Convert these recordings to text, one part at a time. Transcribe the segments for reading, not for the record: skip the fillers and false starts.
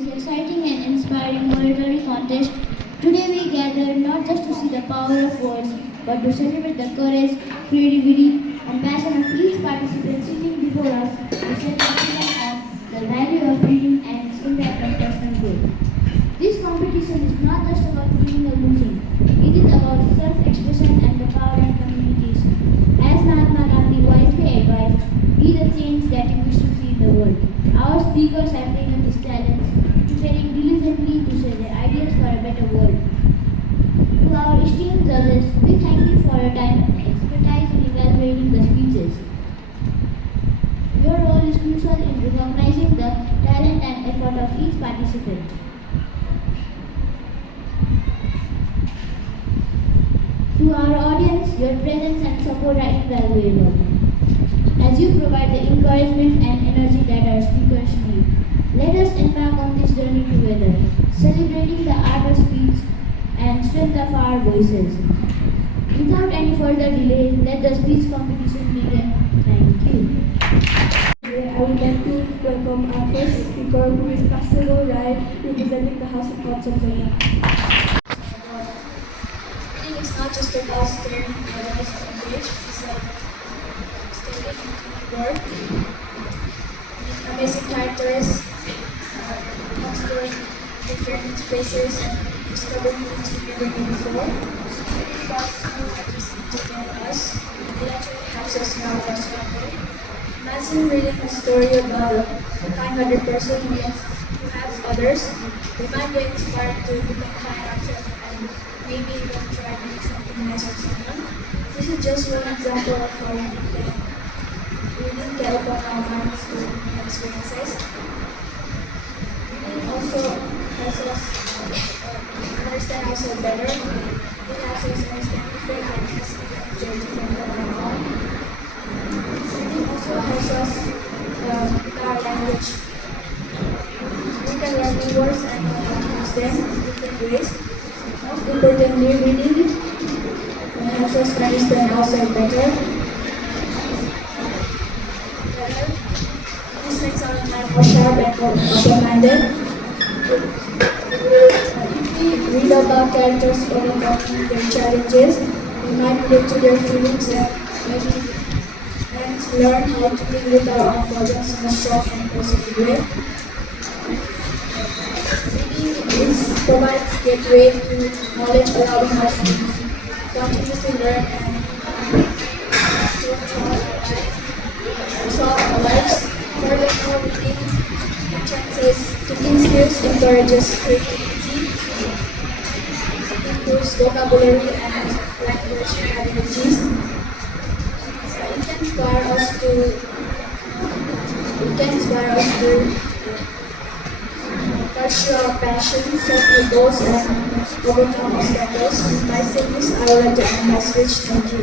This exciting and inspiring oratory contest. Today we gather not just to see the power of words, but to celebrate the courage, creativity, and passion of each participant sitting before us to set the on the value of reading and its impact on personal growth. This competition is not just about winning or losing. It is about self-expression and the power of communication. As Mahatma Gandhi wisely advised, be the change that you wish to see in the world. Our speakers have taken this challenge, preparing diligently to share their ideas for a better world. To our esteemed judges, we thank you for your time and expertise in evaluating the speeches. Your role is crucial in recognizing the talent and effort of each participant. To our audience, your presence and support are invaluable, as you provide the encouragement and energy that our speakers need. Let us embark on this journey together, celebrating the art of speech and strength of our voices. Without any further delay, let the speech competition begin. Thank you. Today, I would like to welcome our first speaker, who is Pastor Rai, representing the House of God Tanzania. Reading is not just about staring at the page, it's like staring into the word, meeting amazing characters, exploring different places, and discovering things we never knew before. Reading thoughts new ideas to us, it actually helps us know our surroundings. Imagine reading a story about a kind-hearted person who helps others. We might get inspired to become kind ourselves and maybe even try to make something nice for someone. This is just one example of how reading can open our minds to new experiences. Reading also helps us understand ourselves better. It helps us understand different ideas and different from our own. Reading also helps us with our language. We can learn new words and use them in different ways. Most importantly, reading helps us understand ourselves better. This makes our mind more sharp and more open-minded. If we read about characters overcoming their challenges, we might relate to their feelings and learn how to deal with our own problems in a strong and positive way. Reading provides gateway to knowledge, allowing us to continuously learn and solve our lives. Furthermore, reading enhances thinking skills, encourages creativity, improves vocabulary and language abilities. It can inspire us to pursue our passions, set new goals, and overcome obstacles. By saying this, I would like to end my speech. Thank you.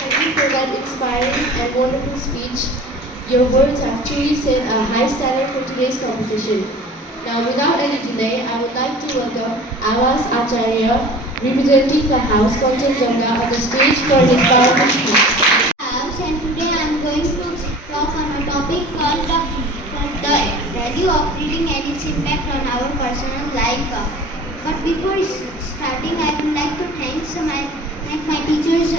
Thank you for that inspiring and wonderful speech. Your words have truly set a high standard for today's competition. Now, without any delay, I would like to welcome Awas Acharya, representing the House Content Janga, on the stage for an inspiring speech. And today I am going to talk on a topic called the value of reading and its impact on our personal life. But before starting, I would like to thank my teachers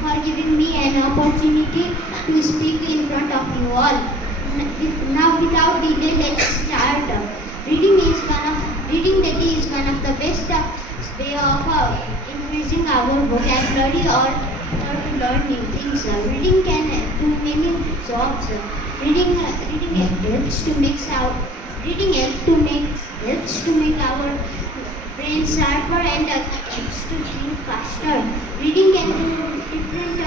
for giving me an opportunity to speak in front of you all. Now, without delay, let's start. Reading that is one of the best way of increasing our vocabulary or to learn new things. Reading can do many jobs. Reading helps to make our brain sharper and helps to think faster. Reading can do different.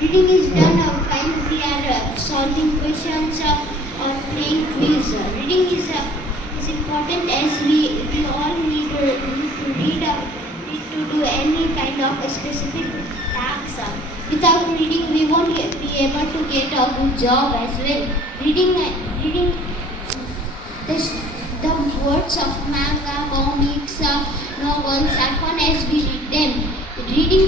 Reading is done while we are solving questions or playing quiz. Reading is important as we all need to read to do any kind of specific tasks. Without reading, we won't be able to get a good job as well. Reading the words of manga, comics, novels are fun as we read them. Reading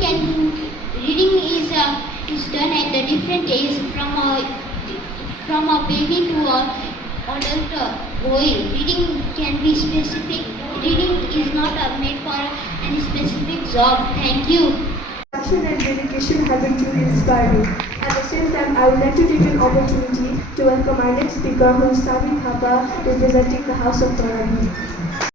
is done at the different age from a baby to a older just a poem. Reading can be specific. Reading is not made for any specific job. Thank you. Passion and dedication have been truly inspiring. At the same time, I would like to take an opportunity to welcome our next speaker, who is Sabi Thapa, representing the House of Torabi.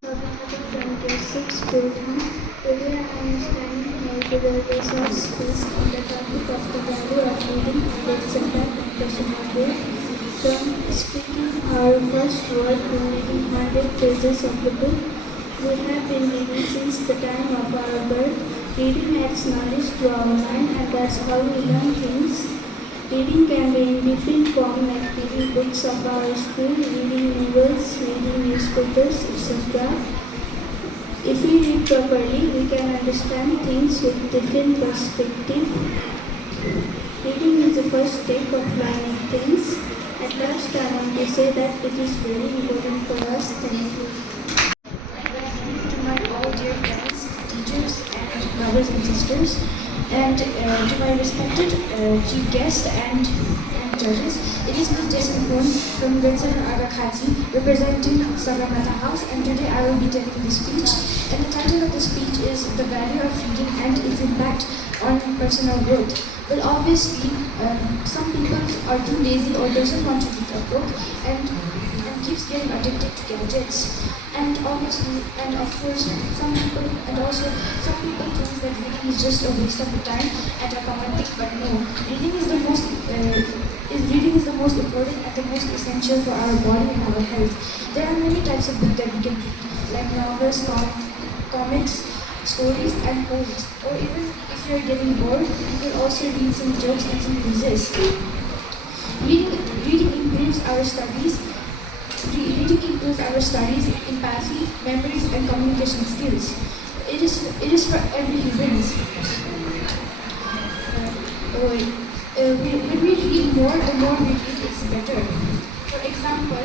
From grade 6 grade 1, today I am standing here to deliver short speech on the topic of the value of reading and its impact on personal growth. From speaking our first word to reading 100 pages of the book, we have been reading since the time of our birth. Reading adds knowledge to our mind, and that's how we learn things. Reading can be in different forms, like reading books of our school, reading novels, reading newspapers, etc. If we read properly, we can understand things with different perspectives. Reading is the first step of learning things. At last, I want to say that it is very important for us. Thank you. To my all dear friends, teachers, and brothers and sisters, and to my respected chief guest and judges. It is Ms. Jasmine Poon from Vincent Aga Khaji, representing Sagarmatha House, and today I will be telling the speech. And the title of the speech is The Value of Reading and Its Impact on Personal Growth. Well, obviously, some people are too lazy or doesn't want to read a book and keeps getting addicted to gadgets. And obviously, and of course, some people think that reading is just a waste of time at a common thing, but no. Reading is the most important and the most essential for our body and our health. There are many types of books that we can read, like novels, comics, stories, and poems. Or even if you are getting bored, you can also read some jokes and some quizzes. Reading improves our studies. Reading improves our studies, empathy, memories, and communication skills. It is for every human. When we read more, the more we read, it's better. For example,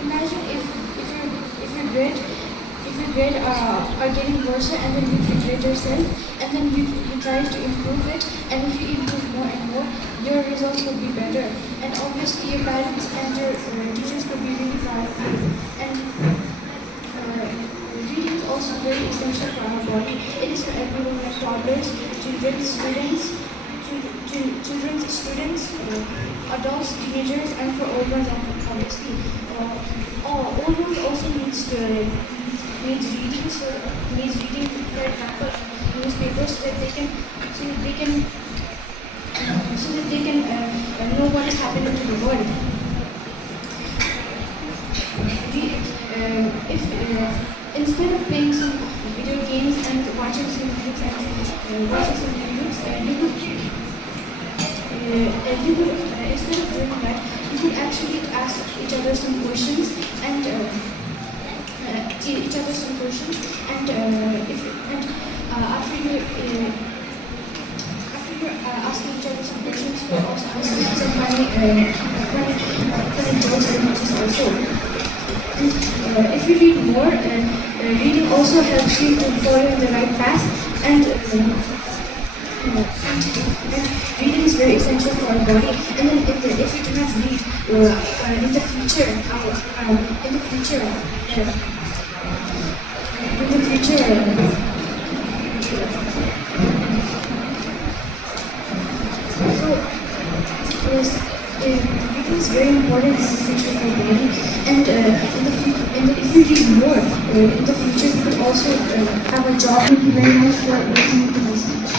imagine if your grade are getting worse, and then you regret yourself, and then you try to improve it, and if you improve more and more, your results will be better. And obviously your parents and your teachers will be really proud of you. And reading is also very essential for our body. It is for everyone, like toddlers, children's students, adults, teenagers, and for old ones, and obviously old ones also needs reading. So needs reading, for example, newspapers, so that they can know what is happening to the world. Instead of playing some video games and watching some videos instead of doing that, you could actually ask each other some questions and after you're asking each other some questions, you're also asking some funny jokes and quizzes also. And if you read more, reading also helps you to follow in the right path, and reading is very essential for our body. And then if you do not read, in the future, reading is very important and essential for our body. And if you read more, in the future you could also have a job. Thank you very much for listening to my speech.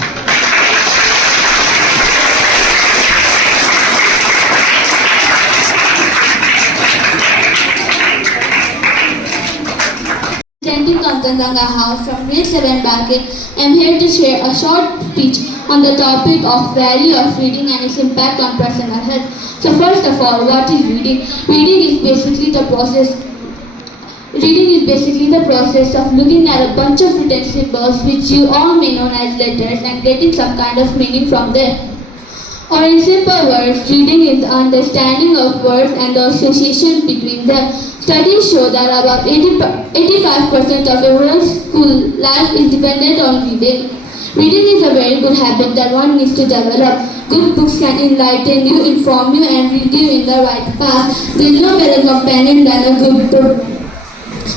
Representing Kanchanjunga House from grade 7 Bakin, I am here to share a short speech on the topic of value of reading and its impact on personal health. So first of all, what is reading? Reading is basically the process of looking at a bunch of written symbols, which you all may know as letters, and getting some kind of meaning from them. Or in simple words, reading is the understanding of words and the association between them. Studies show that about 85% of a whole school life is dependent on reading. Reading is a very good habit that one needs to develop. Good books can enlighten you, inform you, and lead you in the right path. There is no better companion than a good book.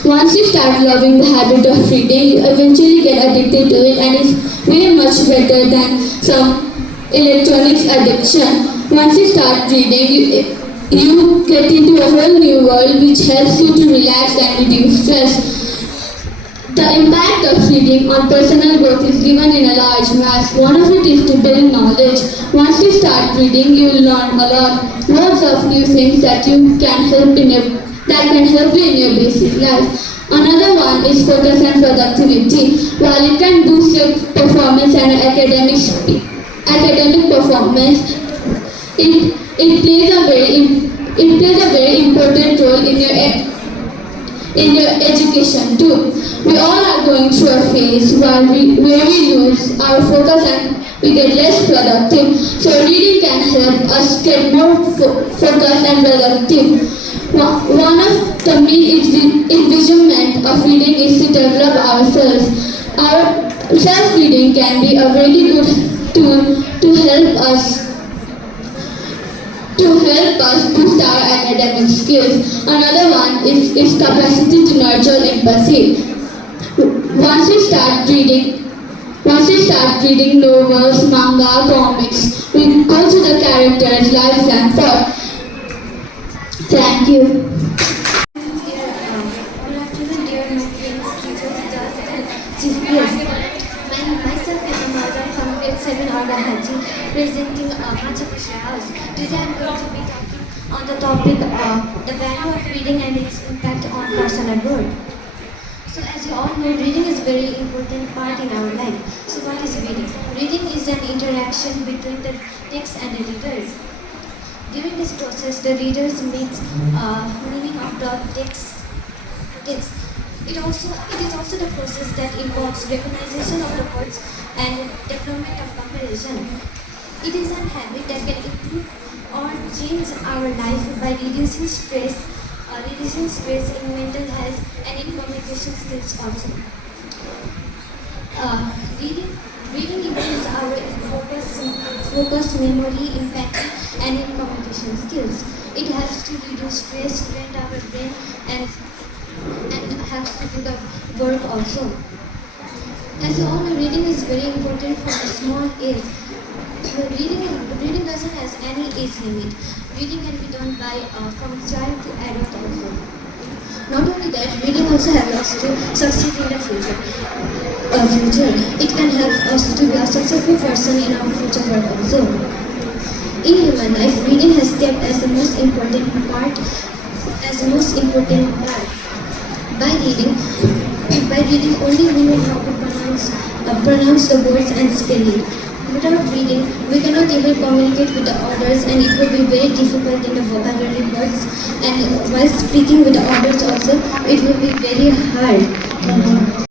Once you start loving the habit of reading, you eventually get addicted to it, and it's way much better than some electronics addiction. Once you start reading, you get into a whole new world which helps you to relax and reduce stress. The impact of reading on personal growth is given in a large mass. One of it is to build knowledge. Once you start reading, you will learn a lot. Lots of new things that can help you in your basic life. Another one is focus and productivity. While it can boost your performance and academic performance, it plays a very important role in your education too. We all are going through a phase where we lose our focus and we get less productive. So reading can help us get more focused and productive. One of the main envisionment of reading is to develop ourselves. Our self-reading can be a really good tool to help us boost our academic skills. Another one is capacity to nurture empathy. Once you start reading novels, manga, comics, we go to the characters' lives and thought. Thank you. Good afternoon, dear my friends, teachers, staff, and chief guests. Myself is Amazon from grade 7 Arda Haji, presenting Machapushra House. Today I am going to be talking on the topic the value of reading and its impact on personal growth. So as you all know, reading is a very important part in our life. So what is reading? Reading is an interaction between the text and the readers. During this process, the readers meet meaning of the text. It is also the process that involves recognition of the words and development of comparison. It is a habit that can improve or change our life by reducing stress in mental health and in communication skills also. Reading improves our focus, memory, empathy, and in communication skills. It helps to reduce stress, train our brain, and helps to do the work also. As you all know, reading is very important from a small age. Reading doesn't have any age limit. Reading can be done by from child to adult also. Not only that, reading also helps us to succeed in the future. It can help us to be a successful person in our future work also. In human life, reading has kept as the most important part. By reading, only we know how to pronounce the words and spell it. Without reading, we cannot even communicate with the others, and it will be very difficult in the vocabulary words. And while speaking with the others also, it will be very hard.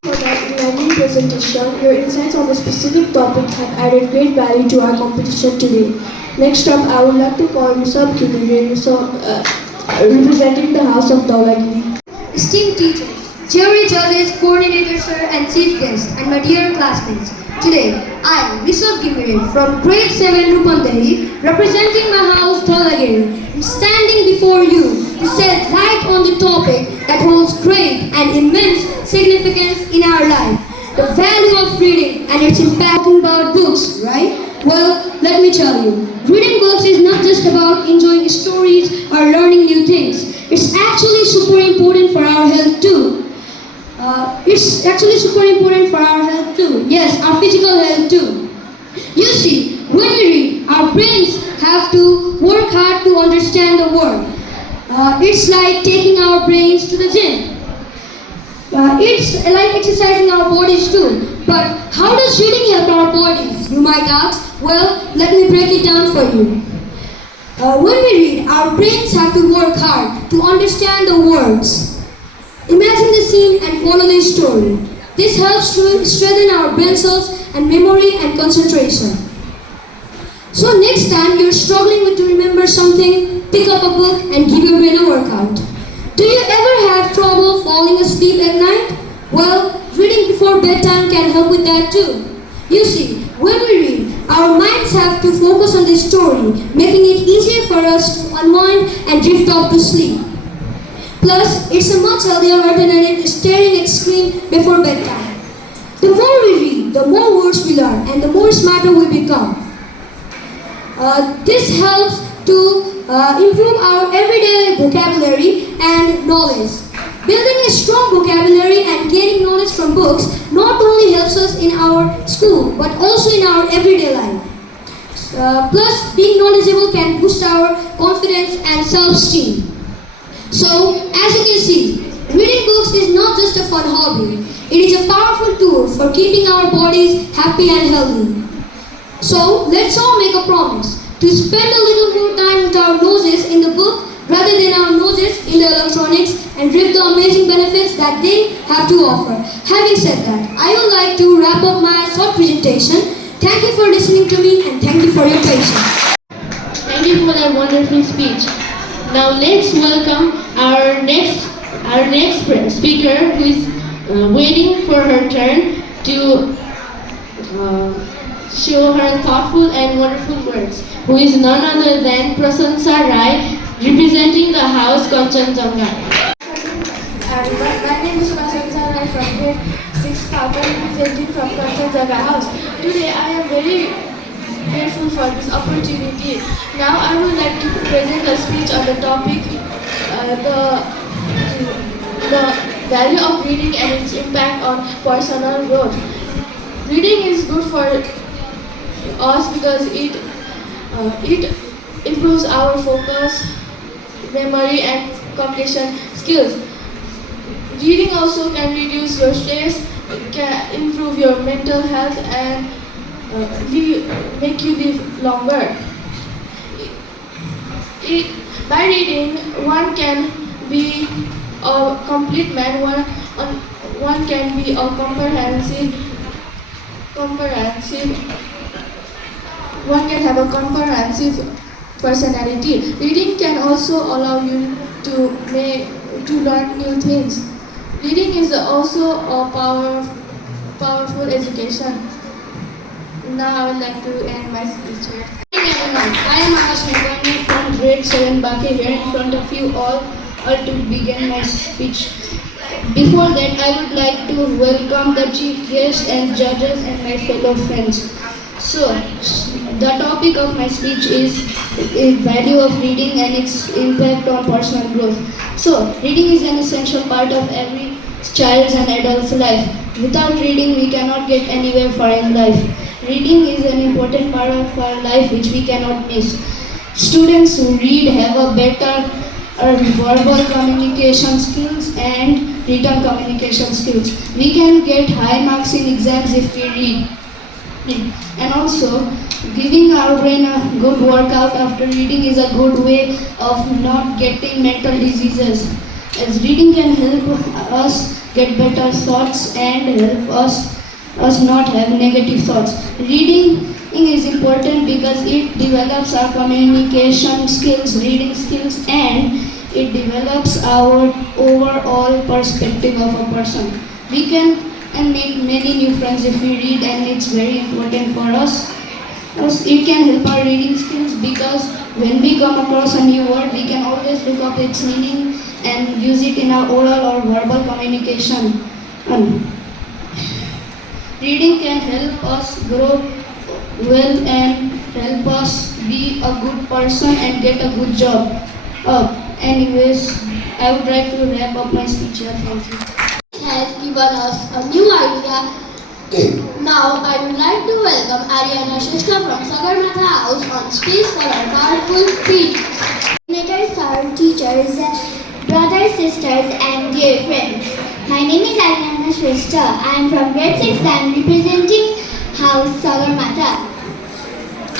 For that enlightening presentation, your insights on the specific topic have added great value to our competition today. Next up, I would like to call Yusuf Kibiri, representing the House of Dawagiri. Esteemed teachers, jury judges, coordinators, sir, and chief guests, and my dear classmates. Today, I, Rishabh Gimire, from grade 7 Rupandehi, representing my house Dhalagiri, am standing before you to shed light on the topic that holds great and immense significance in our life, the value of reading and its impact. About books, right? Well, let me tell you, reading books is not just about enjoying stories or learning new things. It's actually super important for our health too. Yes, our physical health too. You see, when we read, our brains have to work hard to understand the world. It's like taking our brains to the gym. It's like exercising our bodies too. But how does reading help our bodies, you might ask? Well, let me break it down for you. When we read, our brains have to work hard to understand the words. Imagine the scene and follow the story. This helps to strengthen our brain cells and memory and concentration. So next time you're struggling to remember something, pick up a book and give your brain a workout. Do you ever have trouble falling asleep at night? Well, reading before bedtime can help with that too. You see, when we read, our minds have to focus on the story, making it easier for us to unwind and drift off to sleep. Plus, it's a much healthier alternative to staring at screen before bedtime. The more we read, the more words we learn, and the more smarter we become. This helps to improve our everyday vocabulary and knowledge. Building a strong vocabulary and gaining knowledge from books not only helps us in our school but also in our everyday life. Plus, being knowledgeable can boost our confidence and self-esteem. So, as you can see, reading books is not just a fun hobby. It is a powerful tool for keeping our bodies happy and healthy. So, let's all make a promise to spend a little more time with our noses in the book rather than our noses in the electronics and reap the amazing benefits that they have to offer. Having said that, I would like to wrap up my short presentation. Thank you for listening to me and thank you for your patience. Thank you for that wonderful speech. Now let's welcome our next speaker who is waiting for her turn to show her thoughtful and wonderful words, who is none other than Prasansa Rai, representing the house Kanchanjunga. My name is Prasansa Rai from grade 6 Papa, representing from Kanchanjunga house. Today I am very grateful for this opportunity. Now I would like to present a speech on the topic the value of reading and its impact on personal growth. Reading is good for us because it improves our focus, memory and communication skills. Reading also can reduce your stress, can improve your mental health and make you live longer. By reading, one can be a complete man, one can be a one can have a comprehensive personality. Reading can also allow you to learn new things. Reading is also a powerful education. Now I would like to end my speech here. Good evening everyone. I am Anas Nirvani from grade 7 Baki here in front of you all to begin my speech. Before that, I would like to welcome the chief guests and judges and my fellow friends. So, the topic of my speech is value of reading and its impact on personal growth. So, reading is an essential part of every child's and adult's life. Without reading, we cannot get anywhere far in life. Reading is an important part of our life which we cannot miss. Students who read have a better verbal communication skills and written communication skills. We can get high marks in exams if we read. And also, giving our brain a good workout after reading is a good way of not getting mental diseases. As reading can help us get better thoughts and help us not have negative thoughts. Reading is important because it develops our communication skills, reading skills, and it develops our overall perspective of a person. We can make many new friends if we read, and it's very important for us. It can help our reading skills because when we come across a new word, we can always look up its meaning and use it in our oral or verbal communication. Reading can help us grow well and help us be a good person and get a good job. Anyways, I would like to wrap up my speech here. Thank you. Has given us a new idea. Now I would like to welcome Ariana Shrestha from Sagarmatha House on stage for our powerful speech. Senators, sir, teachers, brothers, sisters, and dear friends. My name is Ariana Shrestha. I am from grade 6 and representing House Sagarmatha.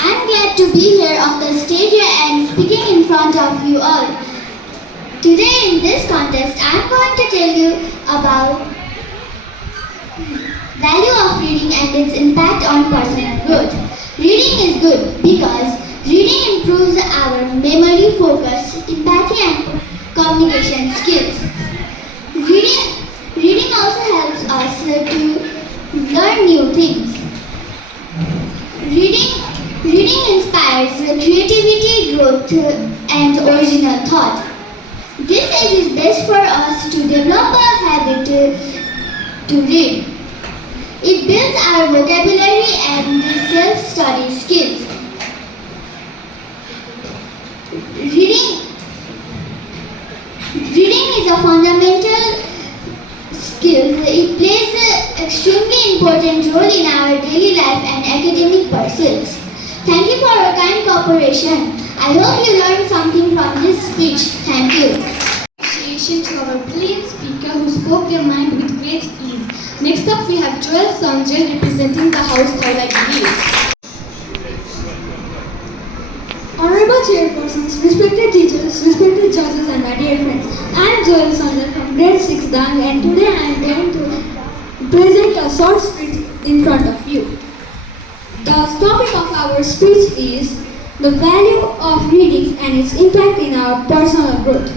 I am glad to be here on the stage and speaking in front of you all. Today in this contest, I am going to tell you about value of reading and its impact on personal growth. Reading is good because reading improves our memory, focus, empathy and communication skills. Reading also helps us to learn new things. Reading inspires creativity, growth, and original thought. This age is best for us to develop a habit to read. It builds our vocabulary and self-study skills. Reading is a fundamental skill. It plays an extremely important role in our daily life and academic pursuits. Thank you for your kind cooperation. I hope you learned something from this speech. Thank you. Appreciation to our brilliant speaker who spoke their mind with great ease. Next up, we have Joel Sanjay representing the House Third, I believe. Honorable chairpersons, respected teachers, respected judges, and my dear friends. I am Joel Sanjay from grade 6 Dang, and today I am going to present a short speech in front of you. The topic of our speech is the value of reading and its impact in our personal growth.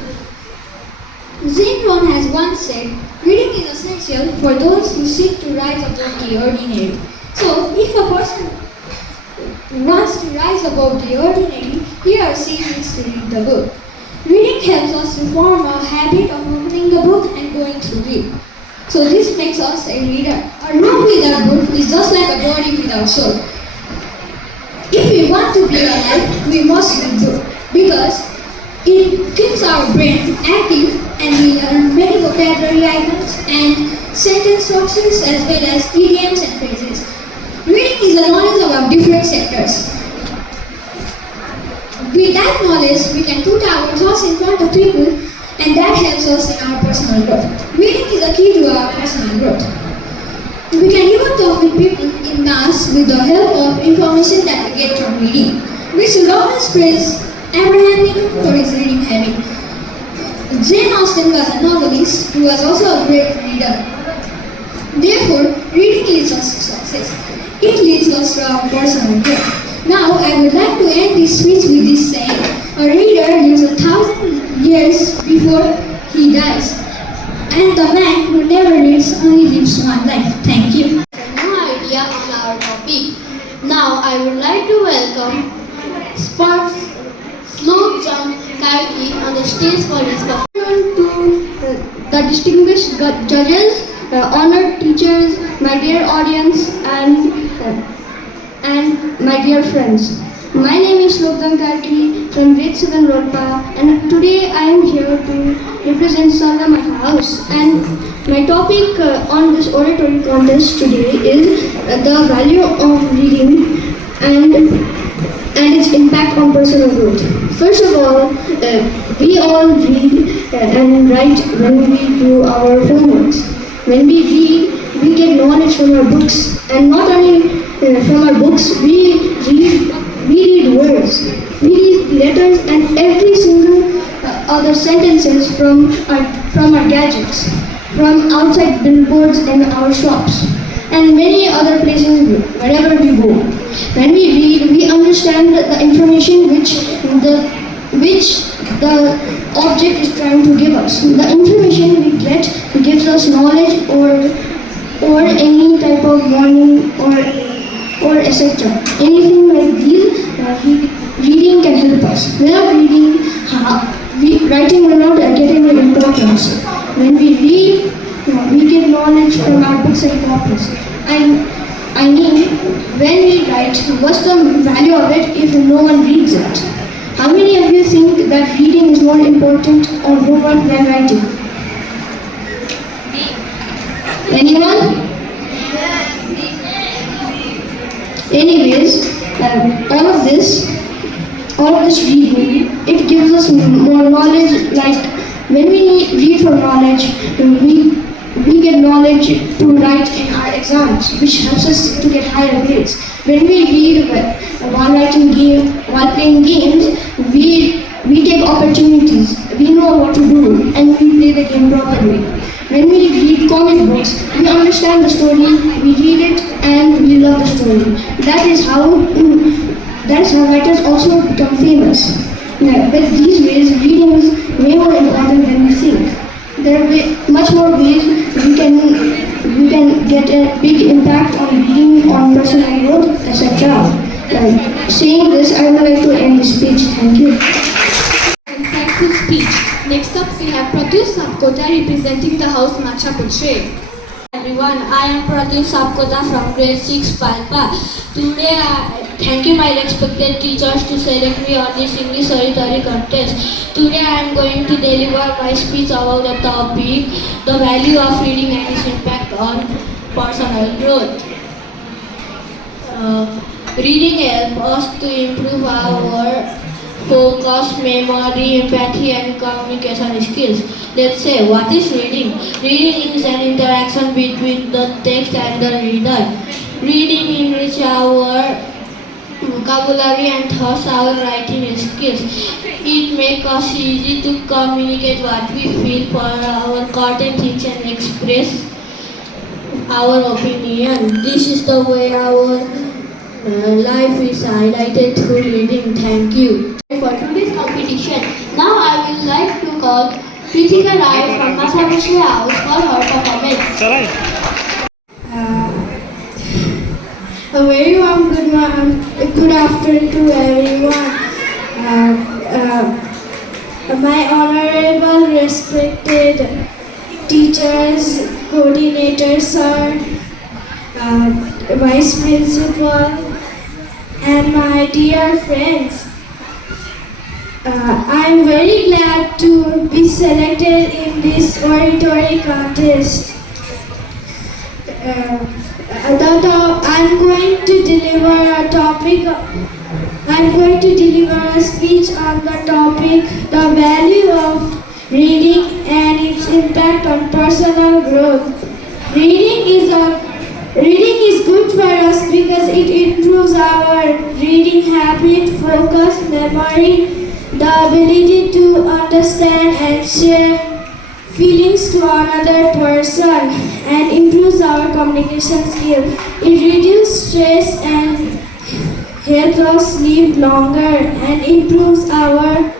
Jean Ron has once said, reading is essential for those who seek to rise above the ordinary. So, if a person wants to rise above the ordinary, he or she needs to read the book. Reading helps us to form a habit of opening the book and going through it. So this makes us a reader. A room without book is just like a body without soul. If we want to be alive, we must read book because it keeps our brain active and we learn many vocabulary items and sentence structures as well as idioms and phrases. Reading is the knowledge about different sectors. With that knowledge, we can put our thoughts in front of people and that helps us in our personal growth. Reading is a key to our personal growth. We can even talk with people in mass with the help of information that we get from reading. We should always praise Abraham Lincoln for his reading habit. Jane Austen was a novelist who was also a great reader. Therefore, reading leads us to success. It leads us to our personal growth. Now, I would like to end this speech with this saying: a reader lives 1,000 years before he dies, and the man who never reads only lives one life. Thank you. No idea on our topic. Now, I would like to welcome Sparks Slowjump Karki on the stage for his performance. To the distinguished judges, honored teachers, my dear audience, and my dear friends. My name is Slowjump Karki from grade 7 Rodpa, and today I am here to represent Sagar Matha House. And my topic on this oratory contest today is the value of reading and its impact on personal growth. First of all, we all read and write when we do our homeworks. When we read, we get knowledge from our books, and not only from our books, we read words, we read letters, and every single other sentences from our gadgets, from outside billboards in our shops, and many other places wherever we go. When we read, we understand the information which the object is trying to give us. The information we get gives us knowledge or any type of warning or etc. Anything like these, reading can help us. Without reading, writing will not get any importance. When we read, we get knowledge from our books and copies. I mean, when we write, what's the value of it if no one reads it? How many of you think that reading is more important or homework than writing? Anyone? Anyways, all of this reading, it gives us more knowledge. Like when we read for knowledge, we get knowledge to write in our exams, which helps us to get higher grades. When we read while playing games, we take opportunities. We know what to do, and we play the game properly. When we read comic books, we understand the story, we read it, and we love the story. That is how writers also become famous. Now, but these ways, reading is way more important than we think. There are much more ways we can get a big impact on reading, on personal growth, etc. Saying this, I would like to end the speech. Thank you. Insightful speech. Next up, we have Pratyush Sapkota representing the house Macha Putre. Everyone, I am Pratyush Sapkota from grade 6 Palpa. Today, thank you my respected teachers to select me on this English oratory contest. Today I am going to deliver my speech about the topic, the value of reading and its impact on personal growth. Reading helps us to improve our focus, memory, empathy and communication skills. Let's say, what is reading? Reading is an interaction between the text and the reader. Reading enriches our vocabulary and thus our writing skills. It makes us easy to communicate what we feel for our content things and express our opinion. This is the way our life is highlighted through reading. Thank you. For today's competition, now I would like to call Pritika Rai from Masabushi House for her performance. A very warm good afternoon to everyone. My honorable, respected teachers, coordinators, sir, vice principal, and my dear friends. I am very glad to be selected in this oratory contest. I'm going to deliver a topic. I'm going to deliver a speech on the topic, the value of reading and its impact on personal growth. Reading is good for us because it improves our reading habit, focus, memory, the ability to understand and share feelings to another person, and improves our communication skill. It reduces stress and helps us live longer and improves our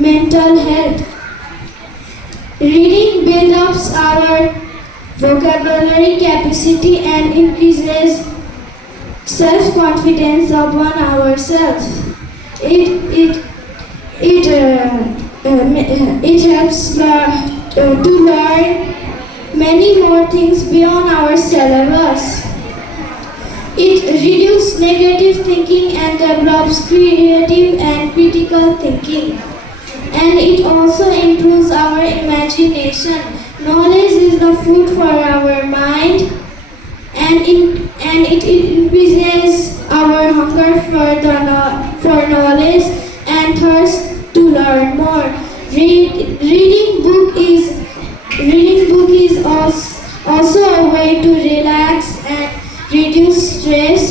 mental health. Reading builds up our vocabulary capacity and increases self-confidence upon ourselves. It helps to learn many more things beyond our syllabus. It reduces negative thinking and develops creative and critical thinking. And it also improves our imagination. Knowledge is the food for our mind, and it increases our hunger for knowledge and thirst to learn more. Reading book is also a way to relax and reduce stress.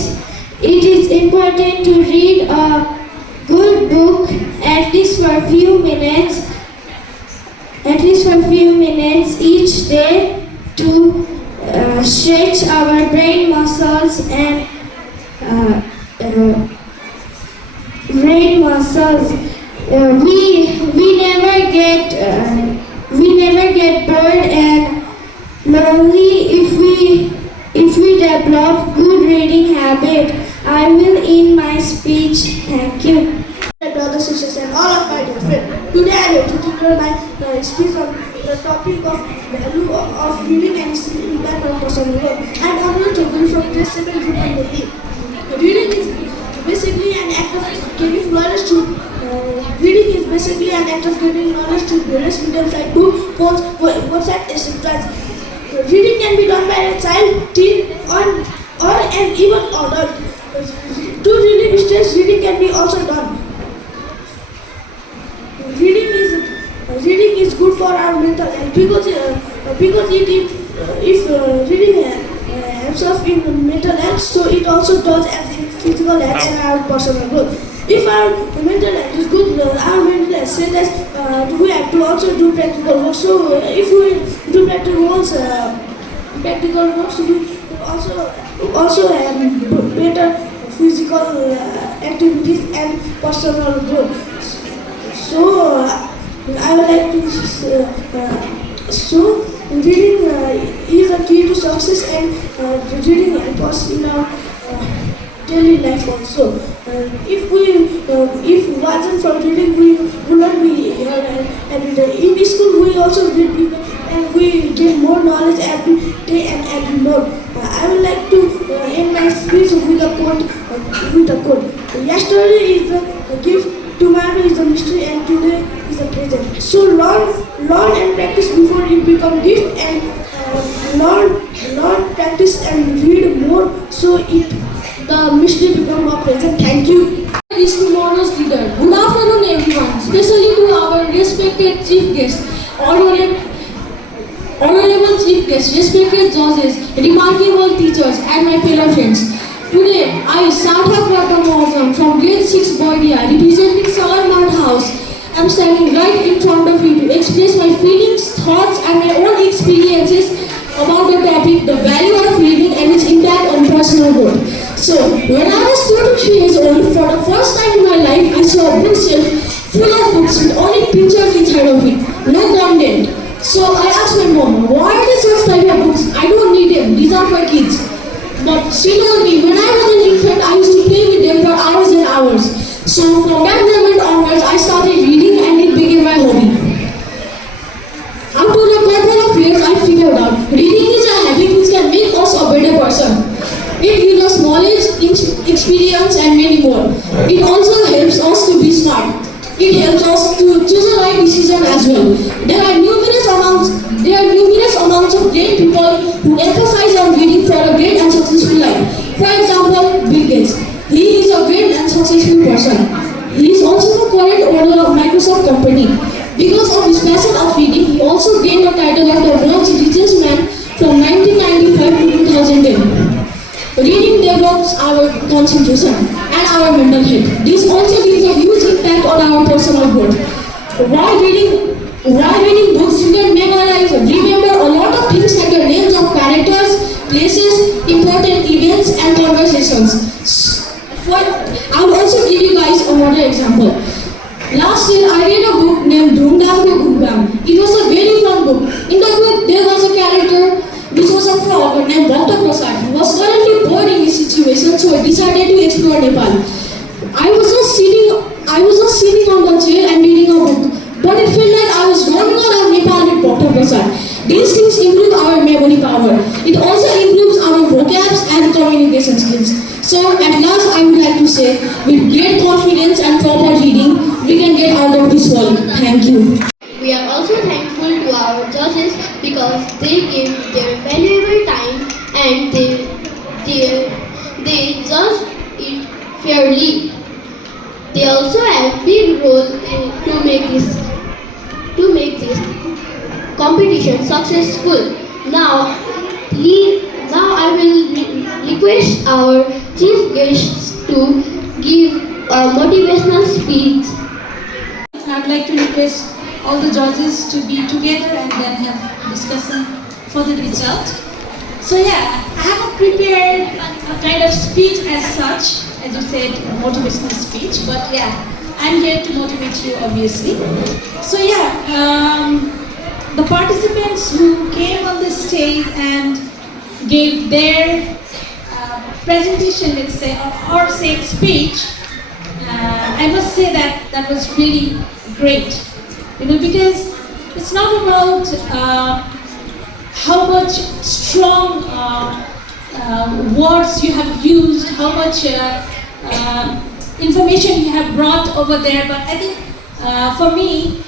It is important to read a good book at least for a few minutes each day to stretch our brain muscles and brain muscles. We never get bored and lonely if we develop good reading habit. I will end my speech. Thank you. Brothers, sisters, and all of my dear friends. Today I am to deliver my speech on the topic of value of reading and its impact on personal growth. I am honored to be from grade 7 group and Delhi. Reading is basically an act of giving knowledge to. Reading is basically an act of giving knowledge to various mediums like book, phones, website, etc. Reading can be done by a child, teen, or an even adult. To really be stressed, reading can be also done. Reading is good for our mental health because if reading helps us in mental health, so it also does as in physical health and our personal growth. If our mental health is good, our mental health says that we have to also do practical work. So if we do practical work, we also have better physical activities and personal growth. So I would like to reading is a key to success, and reading helps us in our daily life also. If wasn't for reading, we would not be here every day. In school, we also read and we gain more knowledge every day and every month. I would like to end my speech with a quote. Yesterday is a gift, tomorrow is a mystery, and today is a present. So learn and practice before it become gift, and learn, practice and read more so the mystery become a present. Thank you. Is tomorrow's leader. Good afternoon, everyone, especially to our respected chief guest, honorable chief guest, respected judges, remarkable teachers, and my fellow friends. Today, I, Sarthak Rathamawazam from grade 6 Boidia, representing Sagar House, am standing right in front of you to express my feelings, thoughts, and my own experiences about the topic, the value of reading and its impact on personal growth. So, when I was 2 to 3 years old, for the first time in my life, I saw a bookshelf full of books with only pictures inside of it, no content. So, I asked my mom, why are there such type of books? I don't need them, these are for kids. But she told me, when I was an infant, I used to play with them for hours and hours. So, from that moment onwards, I started reading and it became my hobby. After a couple of years, I figured out reading is a habit which can make us a better person. It gives us knowledge, experience, and many more. It also helps us to be smart. It helps us to choose the right decision as well. There are numerous amounts of great people who emphasize on reading for a great and successful life. For example, Bill Gates. He is a great and successful person. He is also the current owner of Microsoft company. Because of his passion of reading, he also gained the title of the world's richest man from 1995 to 2010. Reading develops our concentration and our mental health. This also gives a huge impact on our personal growth. While reading books, you can memorize and remember a lot of things like the names of characters, places, important events, and conversations. I will also give you guys another example. Last year, I read a book named Dhumdham Ke Dhumdham. It was a very fun book. In the book, there was a character which was a frog named Bhakta Prasad. He was currently bored in his situation, so he decided to explore Nepal. I was just sitting on the chair and reading a book, but it felt like I was roaming around Nepal with Bhakta Prasad. These things improve our memory power. It also improves our vocabs and communication skills. So at last, I would like to say, with great confidence and proper reading, we can get out of this world. Thank you. We are also thankful to our judges because they gave their valuable time and they judged it fairly. They also have big role to make this competition successful. Now I will request our chief guests to give a motivational speech. I'd like to request all the judges to be together and then have discussion for the result. So yeah, I haven't prepared a kind of speech as such, as you said, a motivational speech, but yeah, I'm here to motivate you obviously. So yeah, the participants who came on the stage and gave their presentation, let's say, or say speech, I must say that was really great. Because it's not about how much strong words you have used, how much information you have brought over there, but I think for me,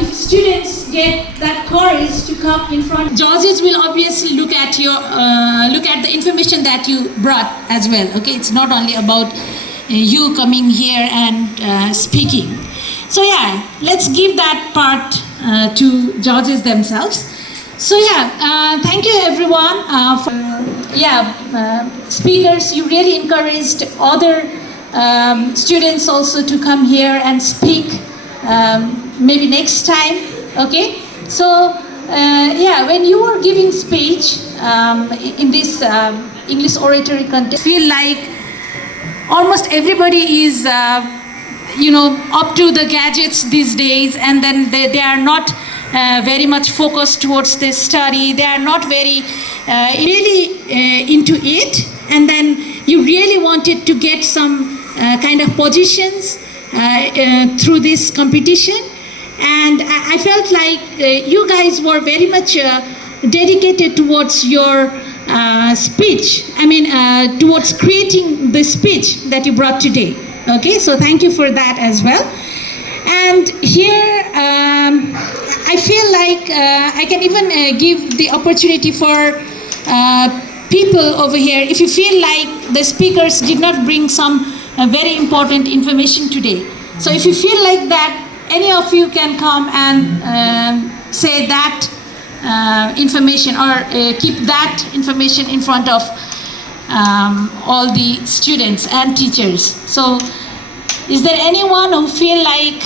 if students get that courage to come in front, judges will obviously look at the information that you brought as well. Okay, it's not only about you coming here and speaking. So yeah, let's give that part to judges themselves. So yeah, thank you everyone speakers. You really encouraged other students also to come here and speak maybe next time. Okay, so yeah, when you were giving speech in this English oratory contest, feel like almost everybody is up to the gadgets these days, and then they are not very much focused towards this study. They are not very really into it, and then you really wanted to get some kind of positions through this competition. And I felt like you guys were very much dedicated towards your speech. I mean, towards creating the speech that you brought today. Okay, so thank you for that as well. And here, I feel like I can even give the opportunity for people over here. If you feel like the speakers did not bring some very important information today, so if you feel like that, any of you can come and say that information, or keep that information in front of all the students and teachers. So is there anyone who feel like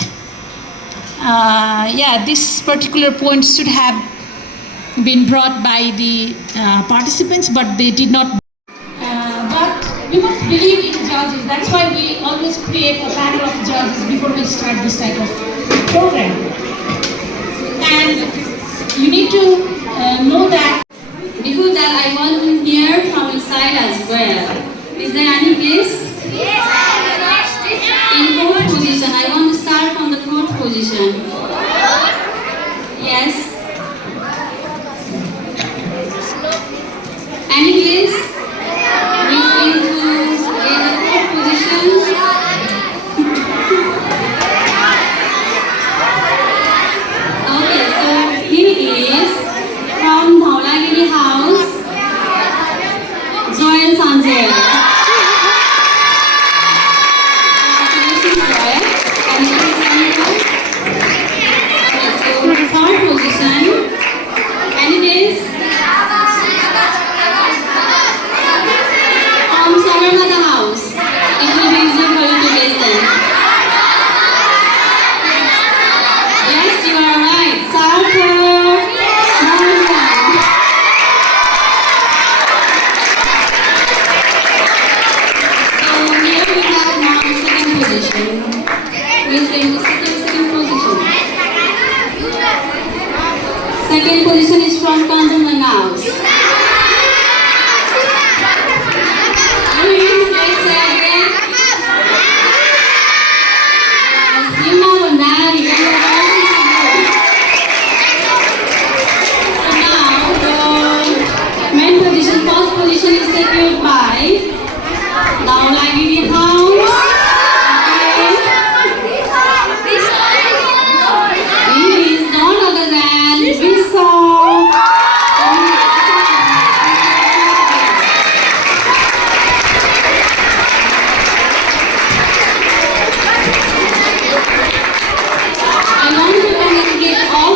this particular point should have been brought by the participants, but they did not? But we must believe in judges. That's why we always create a panel of judges before we start this type of program. And you need to know that. Before that, I want to hear from inside as well. Is there any guess? In fourth position, I want to start from the fourth position. Yes. Any guess? Which going to get the fourth position? Okay, so here is from Dhaulagiri House, Joel Sanjay. Third position, candidates from Sagarmatha House. It will be easier for you to guess them. Yes, you are right. Sarkar. So here we have now second position. We are going to second position. Second position is from Kanjamnaga House.